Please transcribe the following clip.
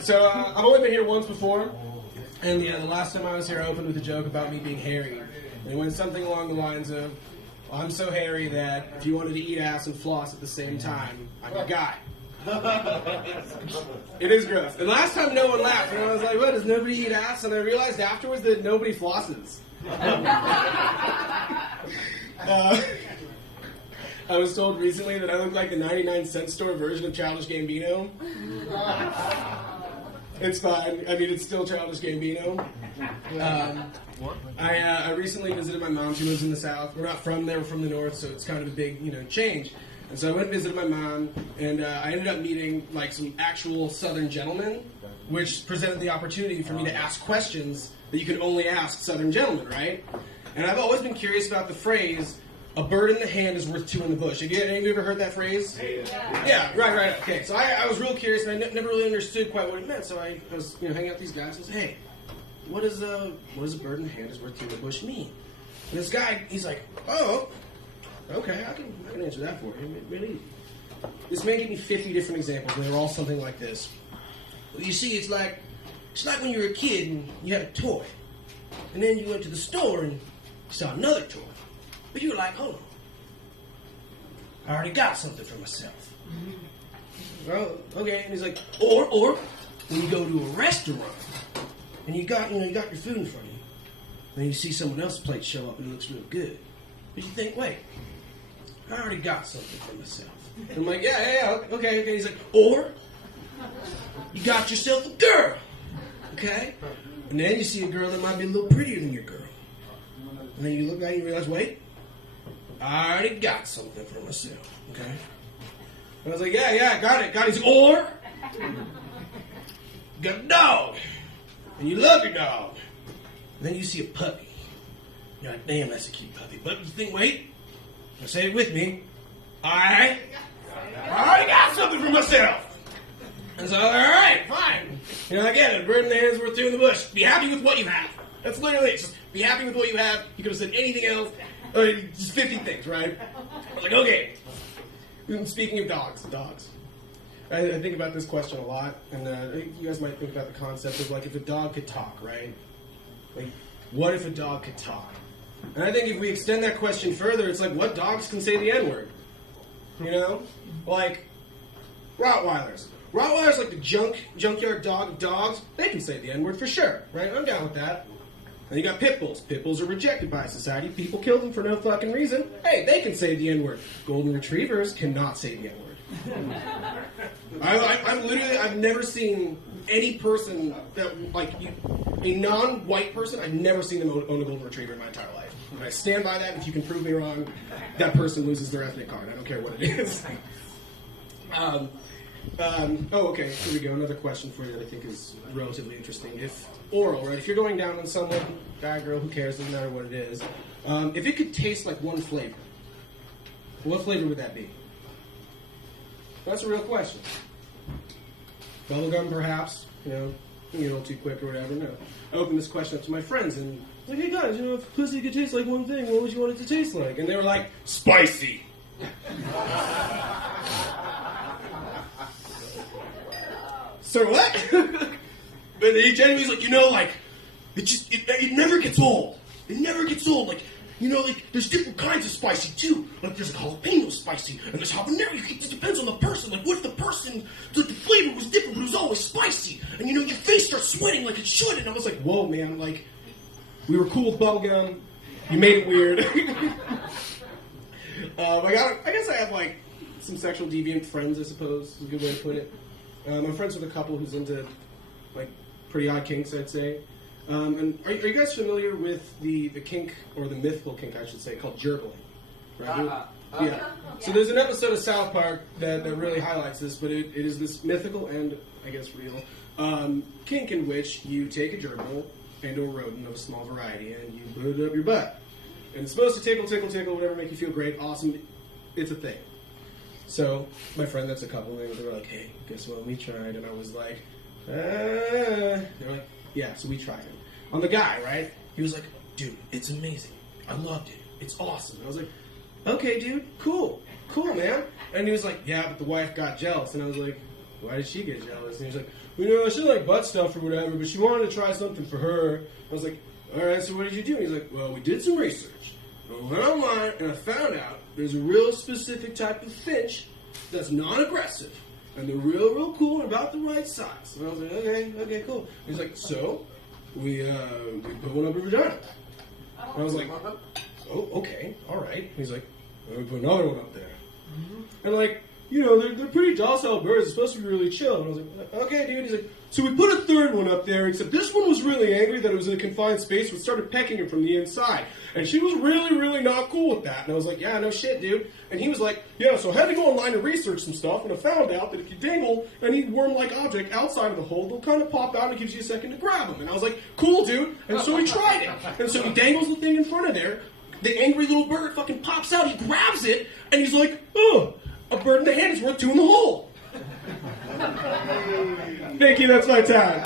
So I've only been here once before, and the last time I was here, I opened with a joke about me being hairy. And it went something along the lines of, I'm so hairy that if you wanted to eat ass and floss at the same time, I'm your guy. It is gross. And last time no one laughed, and I was like, what, does nobody eat ass? And I realized afterwards that nobody flosses. I was told recently that I look like the 99-cent store version of Childish Gambino. It's fine. I mean, it's still Childish Gambino. I recently visited my mom. She lives in the South. We're not from there. We're from the North, so it's kind of a big, change. And so I went and visited my mom, and I ended up meeting, like, some actual Southern gentlemen, which presented the opportunity for me to ask questions that you can only ask Southern gentlemen, right? And I've always been curious about the phrase, a bird in the hand is worth two in the bush. Have you ever heard that phrase? Yeah, right. Okay, so I was real curious, and I never really understood quite what it meant. So I was, hanging out with these guys, and I was, hey, what does a bird in the hand is worth two in the bush mean? And this guy, he's like, oh, okay, I can answer that for you. Really easy. This man gave me 50 different examples, and they were all something like this. Well, you see, it's like when you were a kid and you had a toy, and then you went to the store and you saw another toy. But you were like, hold on, I already got something for myself. Well, okay, and he's like, or when you go to a restaurant and you got your food in front of you, and you see someone else's plate show up and it looks real good, but you think, wait, I already got something for myself. And I'm like, yeah, okay. He's like, or you got yourself a girl, okay, and then you see a girl that might be a little prettier than your girl, and then you look at it and you realize, wait, I already got something for myself, okay? And I was like, yeah, got it. He's like, or you got a dog, and you love your dog. And then you see a puppy. You're like, damn, that's a cute puppy. But you think, wait, now say it with me. I already got something for myself. And so, all right, fine. Again, a bird in the hand is worth two in the bush. Be happy with what you have. That's literally it. Just be happy with what you have. You could have said anything else. Just 50 things, right? I was like, okay. Speaking of dogs. I think about this question a lot, and you guys might think about the concept of, like, if a dog could talk, right? Like, what if a dog could talk? And I think if we extend that question further, it's like, what dogs can say the N-word? Like, Rottweilers. Rottweilers, like the junkyard dog of dogs, they can say the N-word for sure, right? I'm down with that. And you got pit bulls. Pit bulls are rejected by society. People kill them for no fucking reason. Hey, they can say the N-word. Golden retrievers cannot say the N-word. I've never seen any person that, like, a non-white person, I've never seen them own a golden retriever in my entire life. And I stand by that. If you can prove me wrong, that person loses their ethnic card. I don't care what it is. Okay, here we go. Another question for you that I think is relatively interesting. If oral, right? If you're going down on someone, guy, girl, who cares? Doesn't matter what it is. If it could taste like one flavor, what flavor would that be? That's a real question. Bubblegum, perhaps. A little too quick or whatever. No. I opened this question up to my friends and like, hey guys, if pussy could taste like one thing, what would you want it to taste like? And they were like, spicy. So what? But he genuinely was like, it never gets old. It never gets old. Like, there's different kinds of spicy too. Like, there's jalapeno spicy, and there's habanero. It just depends on the person. Like, what if the person, the flavor was different, but it was always spicy? And your face starts sweating like it should. And I was like, whoa, man. Like, we were cool with bubblegum. You made it weird. I guess I have, like, some sexual deviant friends, I suppose, is a good way to put it. I'm friends with a couple who's into, like, pretty odd kinks, I'd say. And are you guys familiar with the kink, or the mythical kink, I should say, called gerbiling? Right? Yeah. So there's an episode of South Park that really highlights this, but it is this mythical and, I guess, real kink in which you take a gerbil and or rodent of a small variety and you put it up your butt. And it's supposed to tickle, whatever, make you feel great, awesome. It's a thing. So my friend that's a couple, they were like, hey, guess what, we tried. And I was like, they're like, yeah, so we tried it. On the guy, right? He was like, dude, it's amazing. I loved it. It's awesome. And I was like, okay, dude, cool, man. And he was like, yeah, but the wife got jealous. And I was like, why did she get jealous? And he's like, well, she like butt stuff or whatever, but she wanted to try something for her. I was like, all right, so what did you do? He's like, well, we did some research. I went online and I found out there's a real specific type of finch that's non-aggressive. And they're real cool and about the right size. And I was like, okay, cool. He's like, so we put one up her vagina. And I was like, oh, okay, all right. He's like, well, we put another one up there. And like, they're pretty docile birds. It's supposed to be really chill. And I was like, okay, dude. He's like, so we put a third one up there, except this one was really angry that it was in a confined space, but started pecking him from the inside. And she was really not cool with that. And I was like, yeah, no shit, dude. And he was like, yeah, so I had to go online and research some stuff, and I found out that if you dangle any worm-like object outside of the hole, they'll kind of pop out and it gives you a second to grab them. And I was like, cool, dude. And so he tried it. And so he dangles the thing in front of there. The angry little bird fucking pops out. He grabs it, and he's like, oh, a bird in the hand is worth two in the hole. Thank you, that's my time.